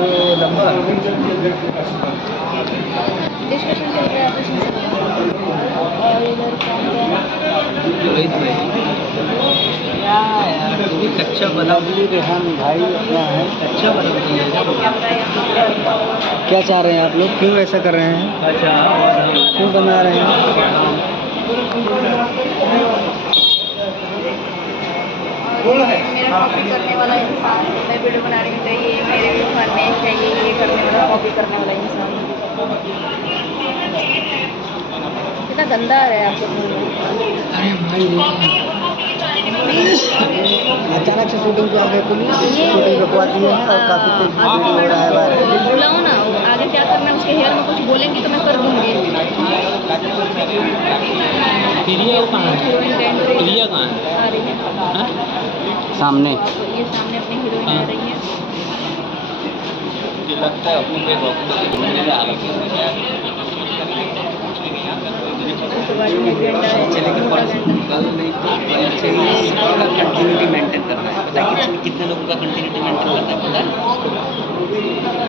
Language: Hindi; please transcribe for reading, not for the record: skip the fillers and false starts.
तो लंबा है। डिस्कशन चल रहा है आपस में सबका। और इधर कौन कौन वही तो है। क्या है यार, तू भी कच्चा बादाम रेहान भाई अपना है, कच्चा बादाम तो मिल जाएगा। कैमरा यहाँ पर रखा हुआ है। क्या चाह रहे हैं आप लोग, क्यों ऐसा कर रहे हैं, अच्छा क्यों बना रहे हैं? मेरा कॉपी करने वाला इंसान, मैं वीडियो बना रही हूँ तो ये मेरे भी फन में चाहिए, ये करने वाला कॉपी करने वाला इंसान। कितना गंदा आ रहा है आपके फोन में। अरे भाई अचानक से शूटिंग पे आ गए पुलिस, शूटिंग रुकवा दिए हैं और काफ़ी कुछ वीडियो हो रहा है वायरल। बुलाओ ना, आगे क्या करना है उसके हेयर में कुछ बोलेंगी तो मैं कर दूँगी। प्रिया कहाँ है? प्रिया कहाँ है? आ रही है हाँ? सामने ये सामने अपनी हीरोइन आ रही है। मुझे लगता है अपने पे उसके बाद में गेंडा है, चलेगी मोटा गेंडा। कल नहीं तो कल से ही इसका कंटिन्यूटी मेंटेन करना है। पता है कितने लोगों का कंटिन्यूटी मेंटेन करना है, पता है?